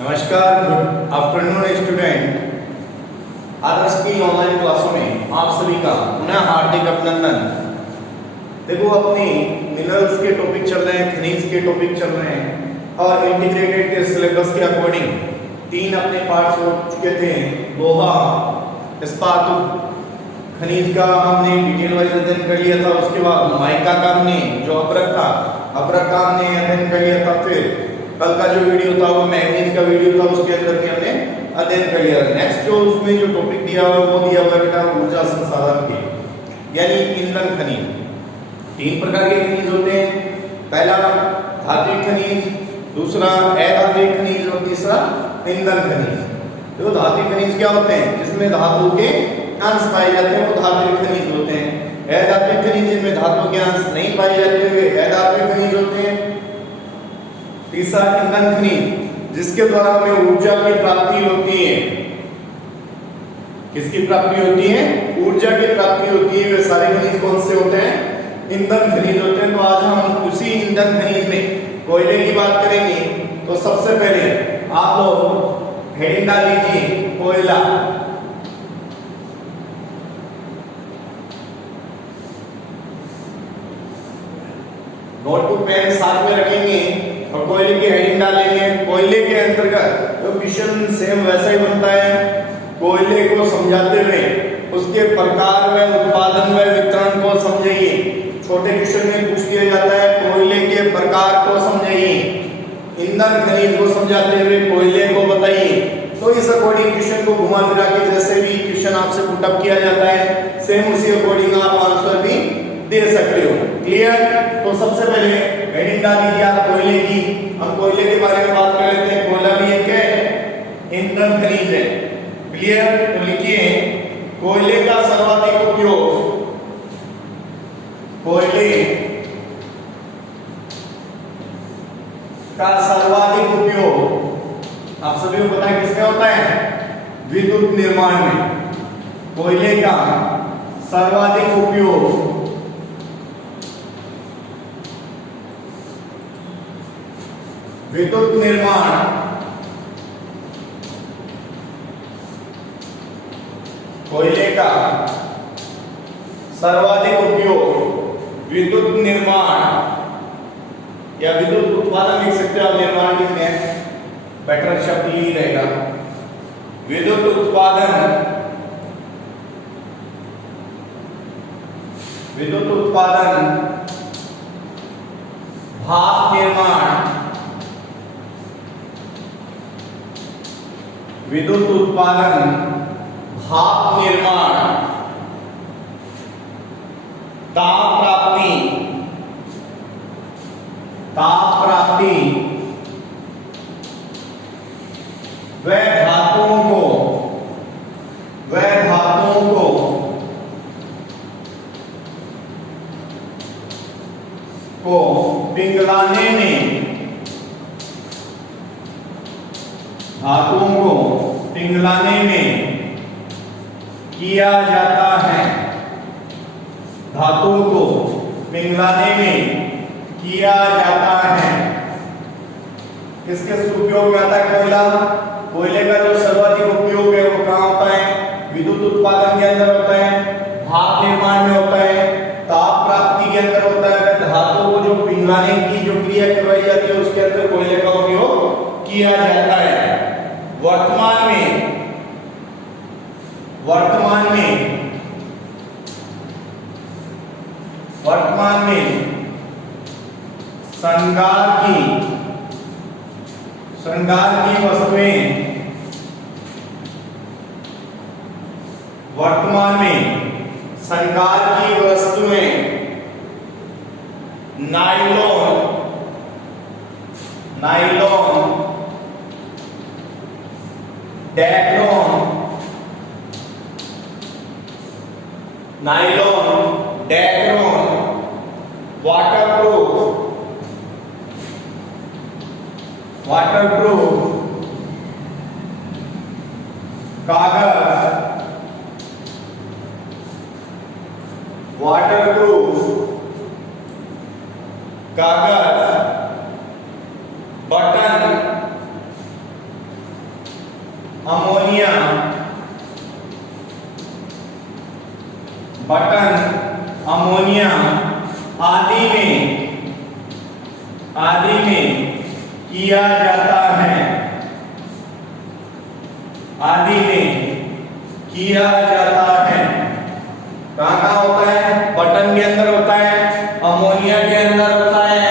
नमस्कार, good afternoon student. आदर्श की online क्लासों में आप सभी का पुनः हार्दिक अभिनंदन। देखो, अपनी मिनरल्स के टॉपिक चल रहे हैं, खनिज के टॉपिक चल रहे हैं और इंटीग्रेटेड के सिलेबस के अकॉर्डिंग 3 अपने पार्ट्स हो चुके थे। लोहा, इस्पात, खनिज का हमने डिटेल वाइज अध्ययन कर लिया था। उसके बाद माइका का हमने जो अभ्रक का हमने अध्ययन कर लिया था। फिर कल का जो वीडियो था वो मैग्नीज का वीडियो था, उसके अंदर भी हमने अध्ययन कर लिया। नेक्स्ट जो उसमें जो टॉपिक दिया हुआ वो दिया हुआ बेटा ऊर्जा संसाधन के, यानी ईंधन खनिज। 3 प्रकार के खनिज होते हैं। पहला धात्विक खनिज, दूसरा अधात्विक खनिज और तीसरा ईंधन खनिज। तो धात्विक खनिज क्या होते हैं? जिसमें धातु के अंश पाए जाते हैं वो धात्विक खनिज होते हैं। अधात्विक खनिज जिनमें धातु के अंश नहीं पाए जाते वे अधात्विक खनिज होते हैं। तीसरा ईंधन खनिज, जिसके द्वारा हमें ऊर्जा की प्राप्ति होती है। किसकी प्राप्ति होती है? ऊर्जा की प्राप्ति होती है। वे सारे खनिज कौन से होते हैं? ईंधन खनिज होते हैं। तो आज हम उसी ईंधन खनिज में कोयले की बात करेंगे। तो सबसे पहले आप लोग हेडिंग डाल लीजिए कोयला। नोटबुक पेन साथ में रखेंगे और कोयले की हेडिंग डालेंगे। कोयले के अंतर्गत तो क्वेश्चन सेम वैसा ही बनता है। कोयले को समझाते हुए उसके प्रकार व उत्पादन व वितरण को समझाइए। छोटे क्वेश्चन में पूछ दिया जाता है कोयले के प्रकार को समझाइए, ईंधन खनिज को समझाते हुए कोयले को बताइए। तो इस अकॉर्डिंग क्वेश्चन को घुमा फिरा के जैसे भी क्वेश्चन आपसे पुट अप किया जाता है सेम उसी अकॉर्डिंग आप आंसर भी दे सकते हो। क्लियर? तो सबसे पहले हेडिंग डाल दीजिए आप कोयले की। हम कोयले के बारे में बात कर लेते हैं। कोयला भी एक है, ईंधन खनिज है। क्लियर? तो लिखिए कोयले का सर्वाधिक उपयोग। कोयले का सर्वाधिक उपयोग आप सभी को पता है किसमें होता है? विद्युत निर्माण में। कोयले का सर्वाधिक उपयोग विद्युत निर्माण कोयले का सर्वाधिक उपयोग विद्युत निर्माण या विद्युत उत्पादन लिख सकते हो आप। निर्माण लिखते हैं, बेटर शब्द यही रहेगा। विद्युत उत्पादन, विद्युत उत्पादन, भाप निर्माण, विद्युत उत्पादन, भाप निर्माण, ताप प्राप्ति, ताप प्राप्ति व धातुओं को पिघलाने में, धातुओं को पिघलाने में किया जाता है। धातुओं को पिघलाने में किया जाता है। किसके उपयोग में आता है कोयला? कोयले का जो सर्वाधिक उपयोग है वो कहाँ होता है? विद्युत उत्पादन के अंदर होता है, भाप निर्माण में होता है, ताप प्राप्ति के अंदर होता है। धातुओं को जो पिघलाने की जो क्रिया करवाई जाती है उसके अंदर कोयले का उपयोग किया जाता है। वर्तमान में श्रृंगार की वस्तुएं, वर्तमान में श्रृंगार की वस्तुएं नायलॉन, डेक्लोन, वाटरप्रूफ, कागज, वाटरप्रूफ कागज, बटन, अमोनिया, बटन, अमोनिया आदि में किया जाता है, आदि में किया जाता है। कहाँ होता है? बटन के अंदर होता है, अमोनिया के अंदर होता है,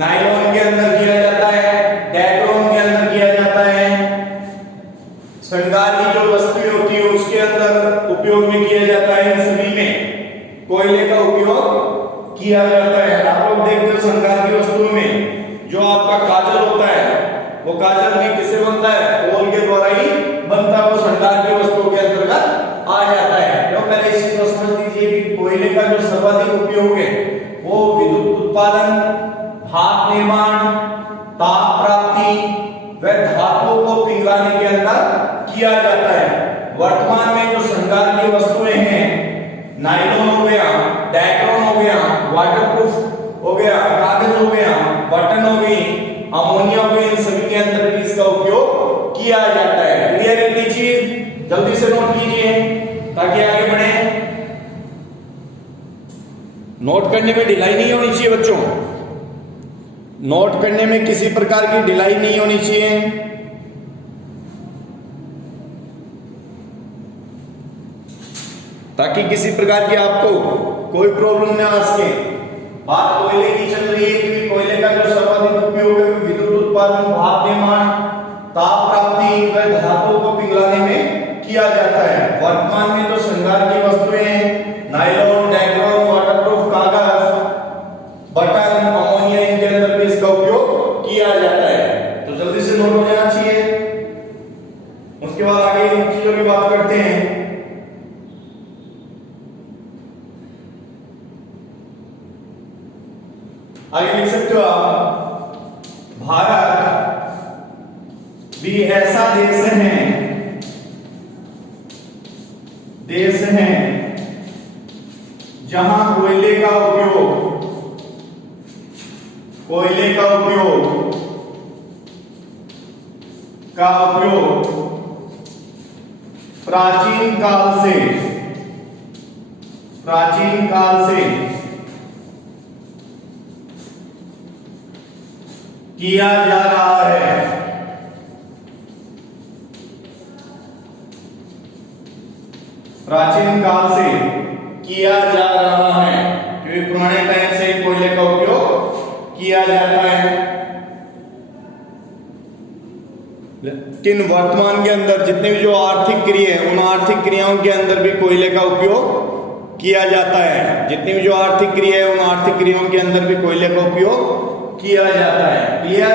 नायलॉन के अंदर किया जाता है, डायक्रोम के अंदर किया जाता है, श्रृंगार की जो वस्तुएं होती है उसके अंदर उपयोग में किया जाता है। इन सभी में कोयले का उपयोग किया जाता है। आप लोग देखते हो श्रृंगार की वस्तुओं में जो आपका काजल होता है, वो काजल भी किससे बनता है? कोल के द्वारा ही बनता है। वो श्रृंगार की वस्तुओं के अंतर्गत आ जाता है। तो पहले इस चीज को समझ लीजिए कि कोयले का जो सर्वाधिक उपयोग है वो विद्युत उत्पादन, भाप निर्माण, ताप प्राप्ति व धातुओं को पिघलाने के अंदर किया जाता है। वर्तमान में जो श्रृंगार की वस्तुएं हैं, नायलॉन हो गया, डायक्रोम हो गया, वाटरप्रूफ हो गया, कागज हो गया, बटन हो गई, अमोनिया हो गई, इन सभी के अंदर भी इसका उपयोग किया जाता है। क्लियर है ये चीज? जल्दी से नोट कीजिए ताकि आगे बढ़े। नोट करने में ढिलाई नहीं होनी चाहिए बच्चों, नोट करने में किसी प्रकार की ढिलाई नहीं होनी चाहिए। ताकि किसी प्रकार की आपको कोई प्रॉब्लम न आ सके। बात कोयले की चल रही है कि कोयले का जो सर्वाधिक उपयोग है विद्युत उत्पादन, भाप निर्माण, ताप प्राप्ति व धातुओं को पिघलाने में किया जाता है। वर्तमान में जो श्रृंगार की वस्तुएं हैं, नायलॉन, डायक्रोम, वाटरप्रूफ कागज, बटन, अमोनिया, इनके अंदर भी इसका उपयोग किया जाता है। तो जल्दी से नोट हो जाना चाहिए। उसके बाद आगे इन चीजों की बात करते हैं। आगे लिख सकते हो आप, भारत भी ऐसा देश है जहां कोयले का उपयोग प्राचीन काल से किया जा रहा है। प्राचीन काल से किया जा रहा है, क्योंकि पुराने टाइम से कोयले का उपयोग किया जाता है। लेकिन वर्तमान के अंदर जितने भी जो आर्थिक क्रिया है, उन आर्थिक क्रियाओं के अंदर भी कोयले का उपयोग किया जाता है। जितनी भी जो आर्थिक क्रिया है, उन आर्थिक क्रियाओं के अंदर भी कोयले का उपयोग किया जाता है। क्लियर?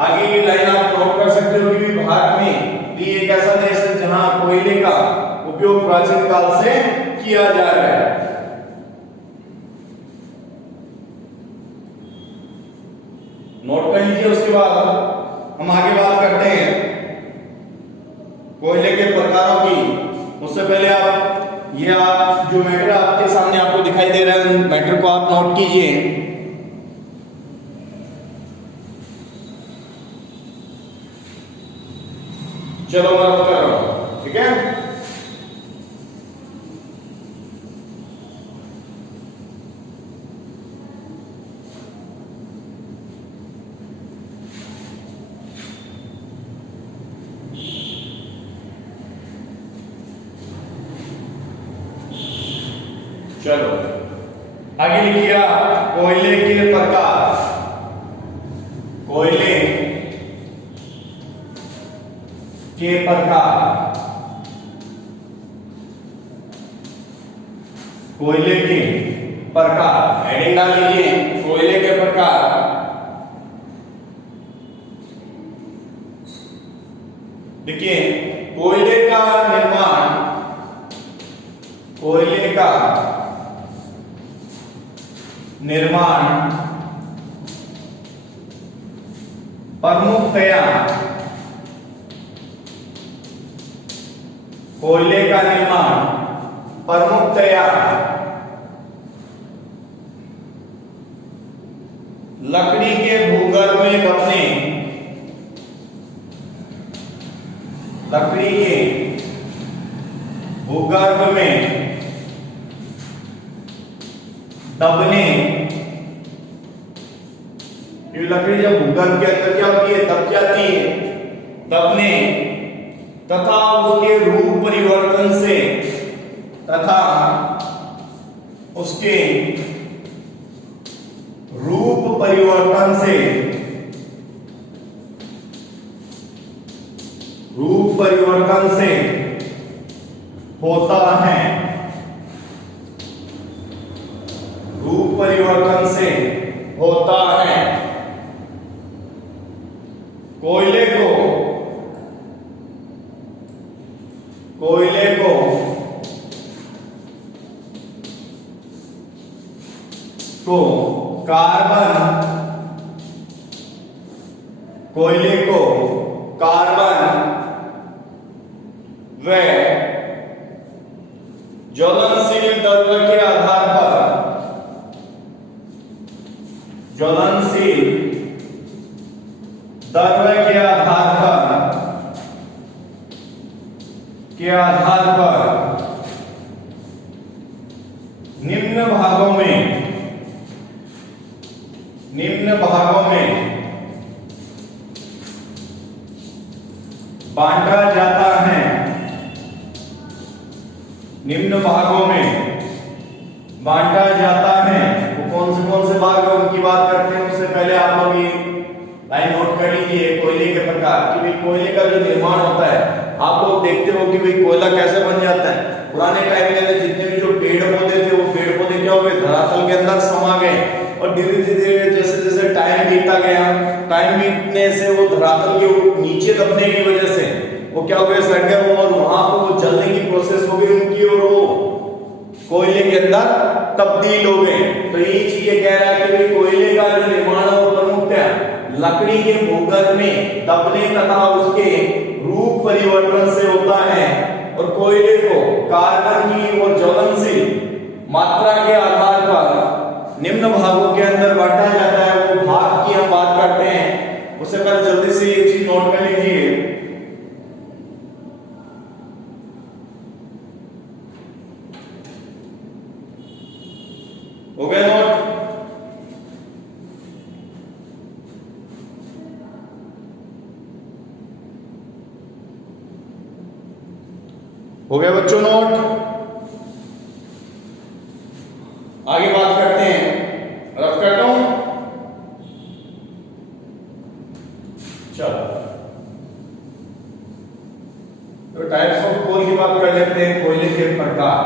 आगे की लाइन आप नोट कर सकते हो कि भारत में भी एक ऐसा देश है जहां कोयले का उपयोग प्राचीन काल से किया जा रहा है। नोट कर लीजिए। उसके बाद हम आगे बात करते हैं कोयले के प्रकारों की। उससे पहले आप जो मैटर आपके सामने आपको दिखाई दे रहा है, उन मैटर को आप नोट कीजिए। चलो मैं कर रहा हूं, ठीक है? चलो आगे लिखिए कोयले के प्रकार। कोयले के प्रकार, कोयले के प्रकार, हेडिंग डाल लीजिए कोयले के प्रकार। देखिए कोयले का निर्माण प्रमुखतया कोयले का निर्माण प्रमुखतया लकड़ी के भूगर्भ में बने लकड़ी के भूगर्भ में दबने, ये लकड़ी जब भूगर्भ के अंदर क्या होती है, दब जाती है, दबने तथा उसके रूप परिवर्तन से तथा उसके रूप परिवर्तन से होता है, रूप परिवर्तन से होता है। कोयले को कार्बन व ज्वलनशील द्रव्य के आधार पर निम्न भागों में बांटा जाता है। निम्न भागों में बांटा जाता है। वो कौन से भाग है उनकी बात करते हैं। उससे पहले आप लोग ये लाइन नोट कर लीजिए कोयले के प्रकार कि भाई कोयले का जो निर्माण होता है, आप लोग देखते हो कि भाई कोयला कैसे बन जाता है। पुराने टाइम में जितने भी जो पेड़ पौधे थे, वो पेड़ पौधे क्या हो गए, धरातल के अंदर समा गए और धीरे धीरे जैसे टाइम बीतता गया, टाइम बीतने से वो धरातल के नीचे दबने की वजह से वो क्या हो गए, सड़ गए और वहां पर वो जलने की प्रोसेस हो गई उनकी और वो कोयले के अंदर तब्दील हो गए। तो यही चीज कह रहा है कि भाई कोयले का जो निर्माण है वो प्रमुखतः लकड़ी के भूगर्भ में दबने तथा उसके रूप परिवर्तन से होता है और कोयले को कार्बन की और ज्वलनशील मात्रा के आधार पर निम्न भागों के अंदर बांटा जाता है। वो भाग की हम बात करते हैं। उससे पहले जल्दी से एक चीज नोट कर लीजिए। हो गया नोट? हो गया बच्चों नोट? आगे बात करते हैं। रफ करता हूं, चलो तो टाइप्स ऑफ कोल की बात कर लेते हैं। कोयले के प्रकार,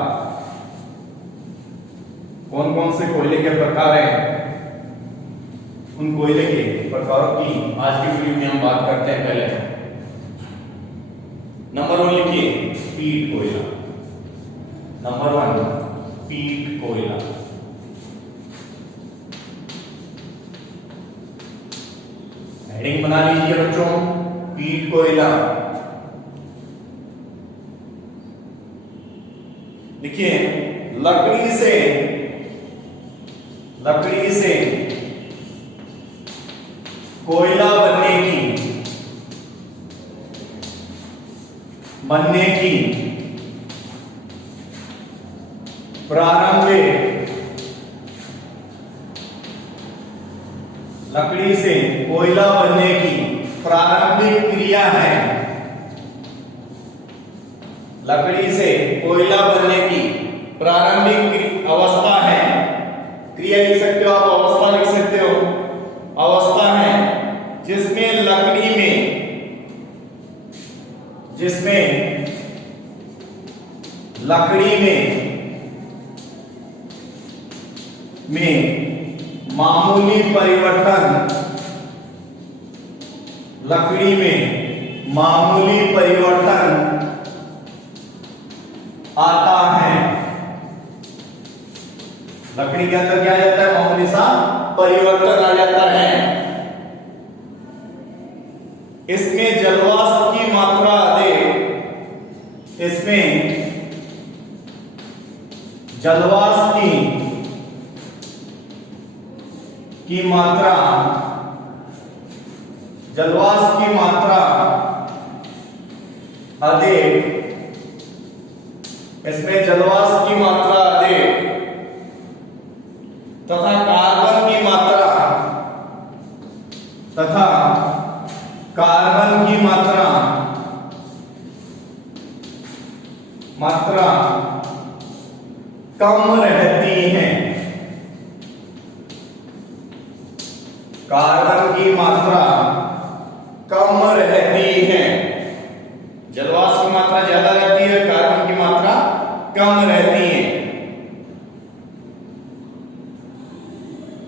कौन कौन से कोयले के प्रकार हैं, उन कोयले के प्रकारों की आज की वीडियो में हम बात करते हैं। पहले नंबर 1 लिखिए, पीट कोयला। नंबर 1 पीट कोयला। हेडिंग बना लीजिए बच्चों, पीट कोयला। देखिए, लकड़ी से कोयला बनने की प्रारंभिक, लकड़ी से कोयला बनने की प्रारंभिक क्रिया है। लकड़ी से कोयला बनने की प्रारंभिक अवस्था है। क्रिया लिख सकते हो आप, अवस्था लिख सकते हो। अवस्था है जिसमें लकड़ी में मामूली परिवर्तन, लकड़ी में मामूली परिवर्तन आता है। लकड़ी के अंदर क्या आ जाता है, मामूली सा परिवर्तन आ जाता है। इसमें जलवाष्प की मात्रा अधिक, इसमें जलवाष्प की मात्रा अधिक, इसमें जलवाष्प की मात्रा अधिक तथा कार्बन की मात्रा कम रहती है। कार्बन की मात्रा कम रहती है। जलवाष्प की मात्रा ज्यादा रहती है, कार्बन की मात्रा कम रहती है।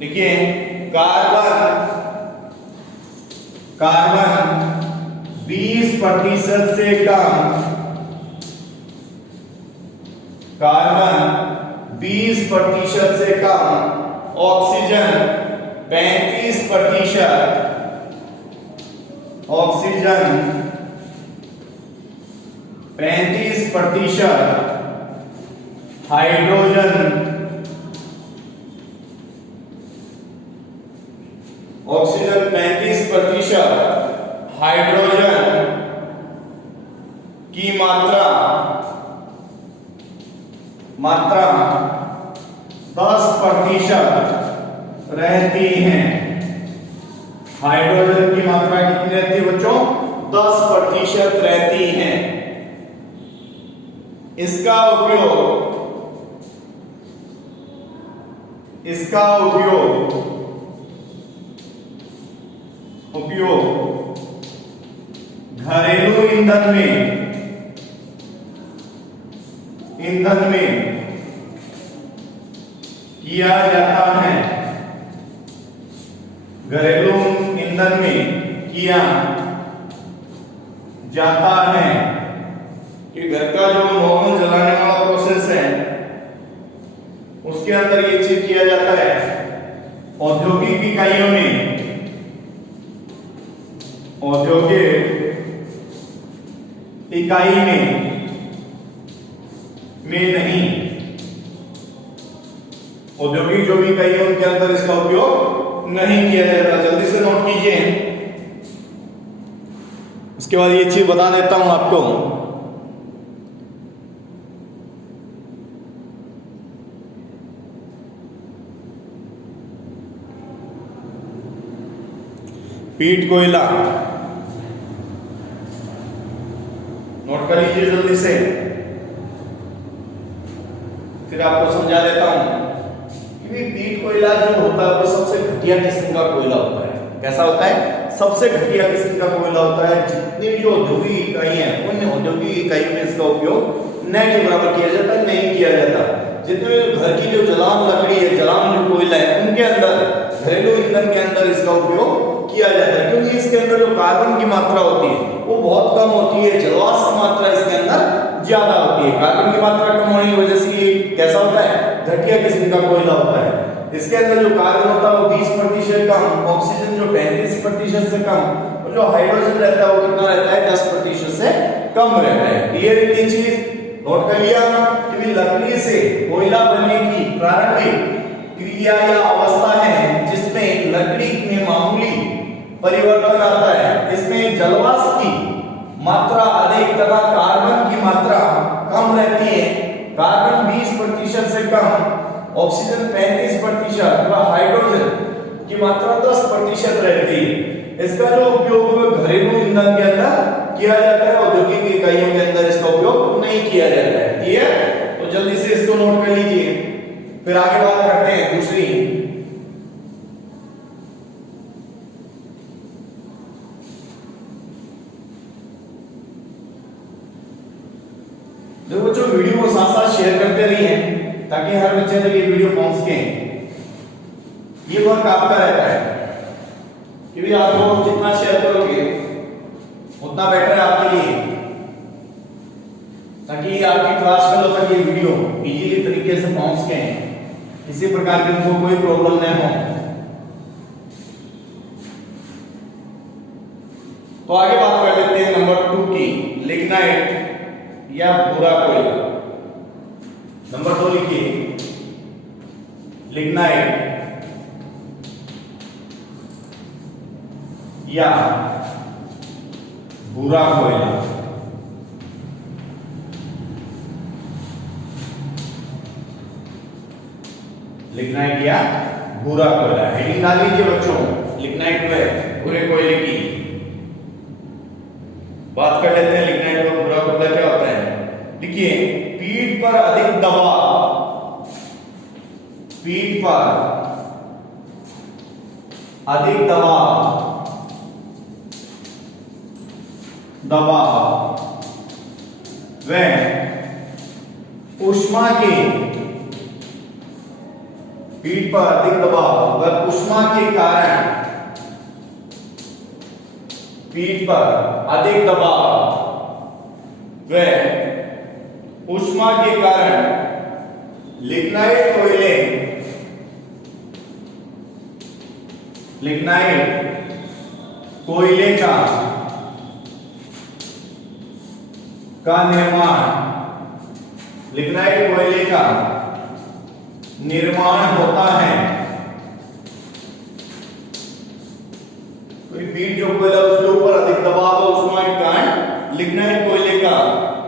देखिए कार्बन 20% से कम, कार्बन 20% से कम, oxygen 35%, oxygen 35%, hydrogen, oxygen 35%, hydrogen की मात्रा 10% रहती है। हाइड्रोजन की मात्रा कितनी रहती है बच्चों? 10% रहती है। इसका उपयोग घरेलू ईंधन में किया जाता है। घरेलू ईंधन में किया जाता है कि घर का जो नॉर्मल जलाने वाला प्रोसेस है उसके अंदर ये चीज किया जाता है। औद्योगिक इकाइयों में नहीं, औद्योगिक जो भी इकाई है उनके अंदर इसका उपयोग नहीं किया जाता। जल्दी से नोट कीजिए। उसके बाद ये चीज बता देता हूं आपको। पीट कोयला नोट कर लीजिए जल्दी से, फिर आपको समझा देता हूं कि पीट कोयला जो होता है वो सबसे घटिया किस्म का कोयला होता है। कैसा होता है? सबसे घटिया किस्म का कोयला होता है। जितनी भी जो औद्योगिक इकाई है उन औद्योगिक इकाइयों में इसका उपयोग न के बराबर किया जाता है, नहीं किया जाता। जितने भी घर की जो जलावन लकड़ी है, जलावन जो कोयला है, उनके अंदर घरेलू ईंधन के अंदर इसका उपयोग किया जाता है, क्योंकि इसके अंदर जो कार्बन की मात्रा होती है वो बहुत कम होती है, जलवाष्प की मात्रा इसके अंदर ज्यादा होती है। कार्बन की मात्रा कम होने की वजह से ये कैसा होता है? घटिया किस्म का कोयला होता है। इसके अंदर जो कार्बन होता है वो 20% कम, ऑक्सीजन जो 35% से कम, और जो हाइड्रोजन रहता है वो कितना रहता है? 10% से कम रहता है। क्लियर? इतनी चीज नोट कर लिया कि लकड़ी से कोयला बनने की प्रारंभिक क्रिया या अवस्था है जिसमें लकड़ी में मामूली परिवर्तन आता है। इसमें जलवाष्प की मात्रा अधिक तथा कार्बन की मात्रा कम रहती है। कार्बन 20% से कम, ऑक्सीजन 35% व हाइड्रोजन की मात्रा 10% रहती है। इसका जो उपयोग घरेलू ईंधन के अंदर किया जाता है, औद्योगिक इकाइयों के अंदर इसका उपयोग नहीं किया जाता है। क्लियर? तो जल्दी से इसको नोट कर लीजिए, फिर आगे बात करते हैं दूसरी। देखो बच्चों, वीडियो को साथ साथ शेयर करते रहिए ताकि हर बच्चे तक ये वीडियो पहुंच सके। ये वर्क आपका रहता है कि भी आप लोग जितना शेयर करोगे उतना बेटर है आपके लिए, ताकि आपकी क्लास फेलो तक ये वीडियो इजीली तरीके से पहुंच सके, किसी प्रकार की उनको कोई प्रॉब्लम न हो। तो आगे बात कर लेते हैं नंबर 2 की, लिग्नाइट या भूरा कोयला। नंबर 2 लिखिए, लिग्नाइट या भूरा कोयला। लिग्नाइट या भूरा कोयला। हेडिंग डाल लीजिए बच्चों, लिग्नाइट व भूरे कोयले की। बात कर लेते हैं लिग्नाइट और भूरा कोयला क्या होता है। देखिए, पीठ पर अधिक दबाव, पीठ पर अधिक दबाव व ऊष्मा के, पीठ पर अधिक दबाव व ऊष्मा के कारण, पीठ पर अधिक दबाव व ऊष्मा के कारण लिग्नाइट कोयले, लिग्नाइट कोयले का निर्माण, लिग्नाइट कोयले का निर्माण होता है। कोई पीठ जो कोयला उसके ऊपर अधिक दबाव और ऊष्मा के कारण लिग्नाइट कोयले का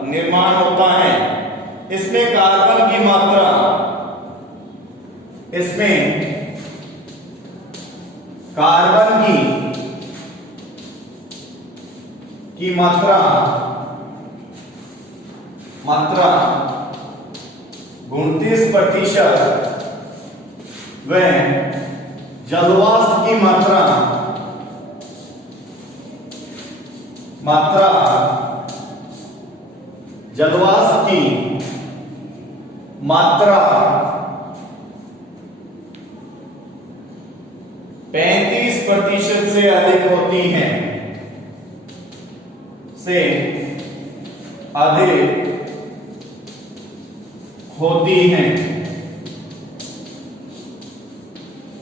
निर्माण होता है। इसमें कार्बन की मात्रा, इसमें कार्बन की मात्रा 29% व जलवाष्प की मात्रा जलवाष्प की मात्रा 35% से अधिक होती है, से अधिक होती हैं।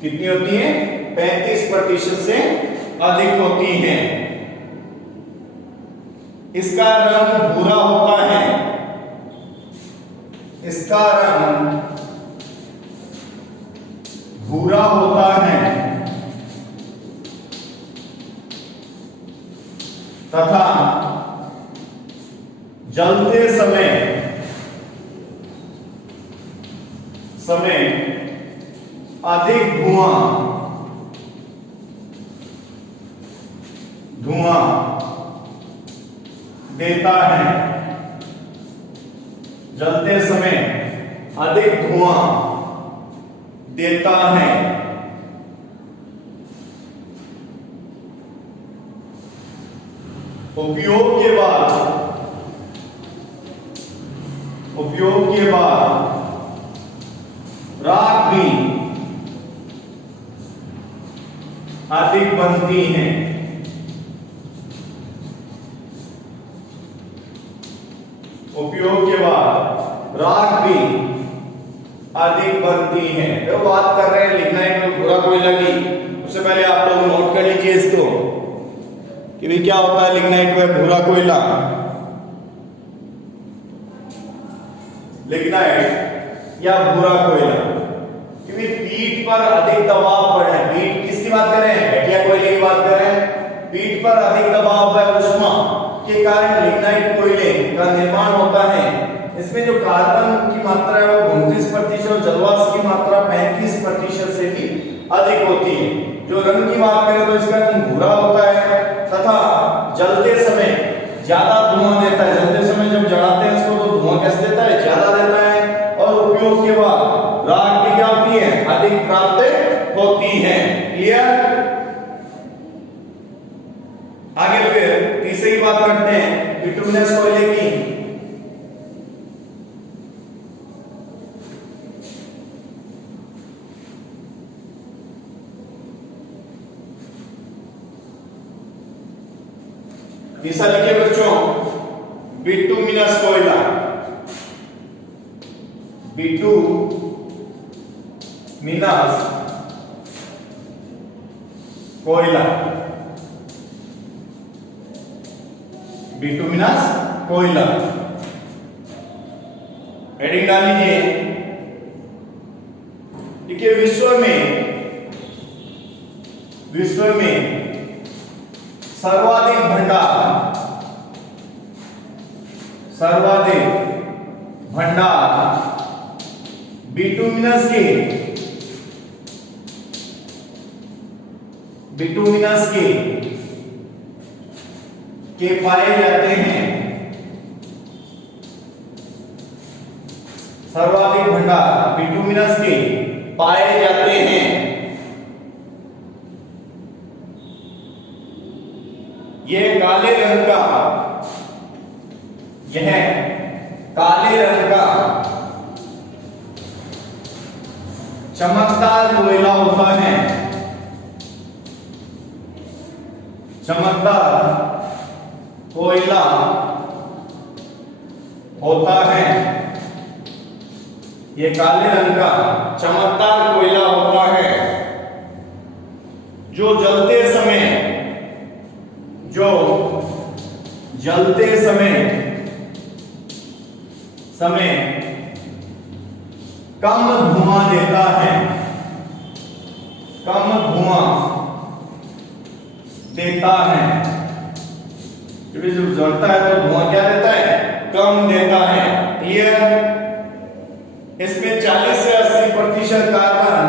कितनी होती है? 35% से अधिक होती हैं। इसका रंग भूरा होता है, इसका रंग भूरा होता है तथा जलते समय अधिक धुआं देता है, जलते समय अधिक धुआं देता है। उपयोग के बाद राख भी अधिक बनती है। उपयोग के बाद राख भी अधिक बनती है। तो बात कर रहे हैं लिग्नाइट और भूरा कोयला की। उससे पहले आप लोग नोट कर लीजिए इसको कि भी क्या होता है लिग्नाइट व भूरा कोयला। लिग्नाइट या भूरा कोयला, क्योंकि पीठ पर अधिक दबाव पड़ने, पीठ किसकी बात कर रहे हैं? घटिया कोयले की बात कर रहे हैं। पीठ पर अधिक दबाव व ऊष्मा के कारण लिग्नाइट कोयले का निर्माण होता है। इसमें जो कार्बन की मात्रा है वो 29% और जलवाष्प की मात्रा 35% से भी अधिक होती है। जो रंग की बात करें तो इसका रंग भूरा होता है तथा जलते समय ज्यादा धुआं देता है। जलते समय जब जलाते हैं इसको तो धुआं कैसे देता है? ज्यादा देता है। और उपयोग के बाद राख भी क्या होती है? अधिक प्राप्त होती है। क्लियर? आगे फिर तीसरी बात करते हैं बिटुमिनस कोयले की। तीसरा लिखिए बच्चों, बिटुमिनस कोयला। बिटुमिनस कोयला, बिटुमिनस कोयला। हेडिंग डाल लीजिए। देखिए, विश्व में सर्वाधिक भंडार बिटुमिनस के बिटुमिनस के पाए जाते हैं। सर्वाधिक भंडार बिटुमिनस के पाए जाते हैं। यह काले रंग का चमकदार कोयला होता है। चमकदार कोयला होता है। ये काले रंग का चमकदार कोयला होता है जो जलते समय कम धुआं देता है। कम धुआं देता है। क्योंकि जब जलता है तो धुआं क्या देता है? कम देता है। क्लियर? इसमें 40 से 80% कार्बन,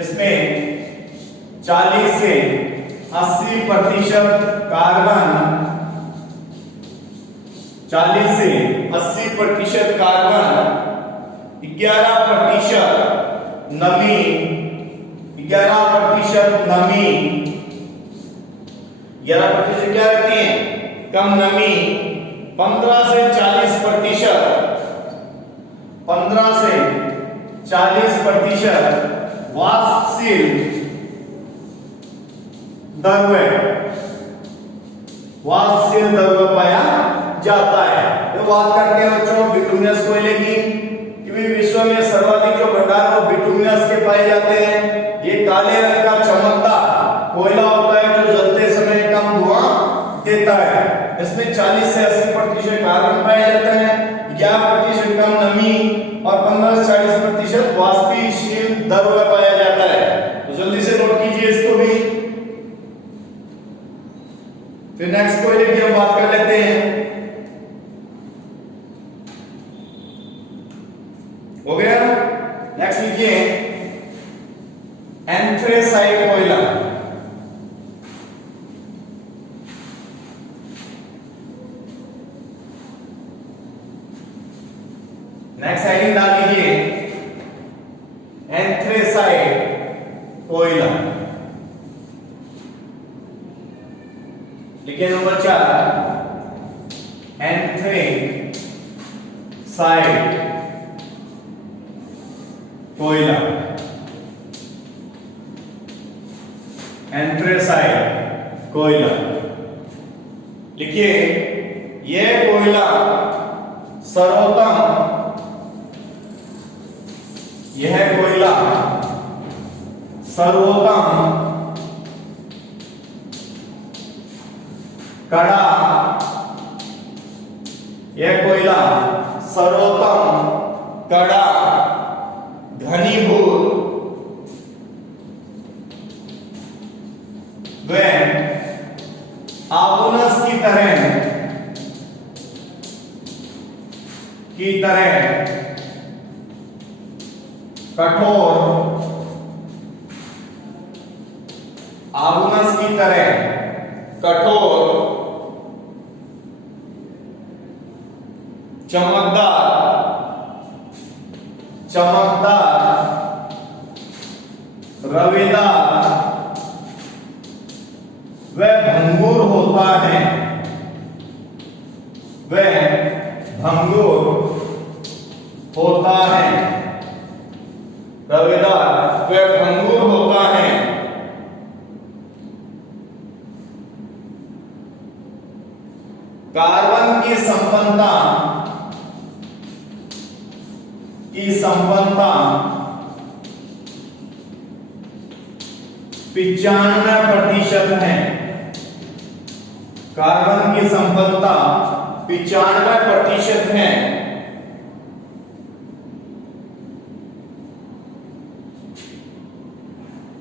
इसमें 40 से 80% कार्बन, 40 से 80% कार्बन, 11% नमी, 11% क्या रहती है? कम नमी। 15 से 40% वाष्पशील द्रव्य पाया जाता है। तो बात करते हैं बच्चों बिटुमिनस कोयले की, कि विश्व में सर्वाधिक जो भंडार वो बिटुमिनस के पाए जाते हैं। ये काले रंग का चमकदार कोयला होता है जो जलते समय कम धुआं देता है। इसमें 40 से 80% कार्बन पाए जाते हैं, 11% कम नमी और 15 से 40% वाष्पशील द्रव्य पाया जाता है। तो जल्दी से नोट कीजिए इसको भी। फिर नेक्स्ट कोयले की हम बात कर लेते हैं। हो गया? नेक्स्ट लिखिए एंथ्रेसाइट कोयला। नेक्स्ट हेडिंग डाल लीजिए एंथ्रेसाइट कोयला। लिखिए नंबर 4 एंथ्रेसाइट कोयला। एंथ्रेसाइट कोयला लिखिए यह कोयला सर्वोत्तम, यह कोयला सर्वोत्तम कड़ा, यह कोयला सर्वोत्तम कड़ा घनीभूत व आबुनस की तरह कठोर, आबुनस की तरह कठोर, चमकदार रवेदार वह भंगुर होता है, वह भंगुर होता है, रवेदार वह भंगुर होता है। कार्बन की संपन्नता 95% है। कार्बन की संपन्नता 95% है।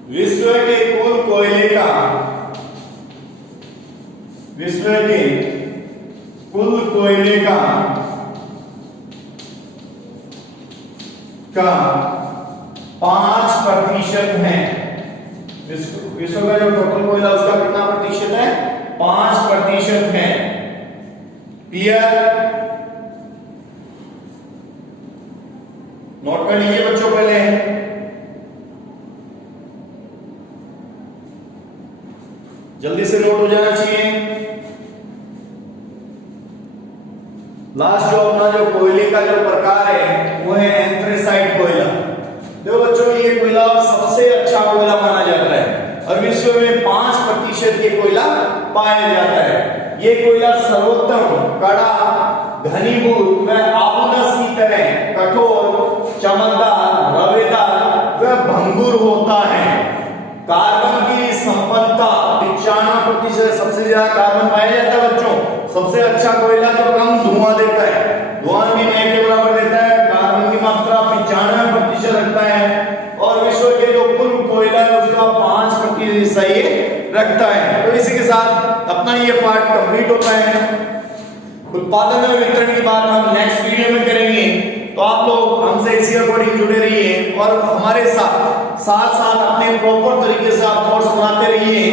विश्व के कुल कोयले का 5% है। विश्व का जो टोटल कोयला उसका कितना प्रतिशत है? 5% है। क्लियर? नोट कर लीजिए बच्चों पहले। जल्दी से नोट हो जाना चाहिए। लास्ट जो अपना जो कोयले का जो प्रकार है वो है एंथ्रेसाइट कोयला। देखो बच्चों, ये कोयला सबसे अच्छा कोयला माना जाता है और विश्व में 5% के कोयला पाया जाता है। ये कोयला सर्वोत्तम, कड़ा, घनीभूत व आबूनस की तरह कठोर, चमकदार, रवेदार व भंगुर होता है। कार्बन की संपन्नता 95%, सबसे ज्यादा कार्बन पाया जाता है बच्चों। सबसे अच्छा कोयला जो कम धुआं देता है, धुआं भी नहीं के बराबर देता है। कार्बन की मात्रा 95% रखता है और विश्व के जो कुल कोयला है उसका 5% हिस्सा ये रखता है। तो इसी के साथ अपना ये पार्ट कंप्लीट होता है। उत्पादन और वितरण की बात हम नेक्स्ट वीडियो में करेंगे। तो आप लोग हमसे इसी अकॉर्डिंग जुड़े रहिए और हमारे साथ साथ अपने प्रॉपर तरीके से आप कोर्स बनाते रहिए।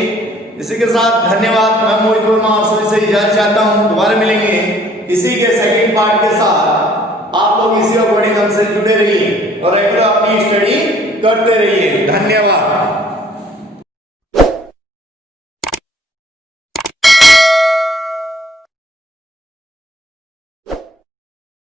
इसी के साथ धन्यवाद। मैं मोहित वर्मा आप सभी से इजाजत चाहता हूं। दोबारा मिलेंगे इसी के सेकंड पार्ट के साथ। आप लोग इसी अकॉर्डिंग हमसे जुड़े रहिए और रेगुलर अपनी स्टडी करते रहिए। धन्यवाद।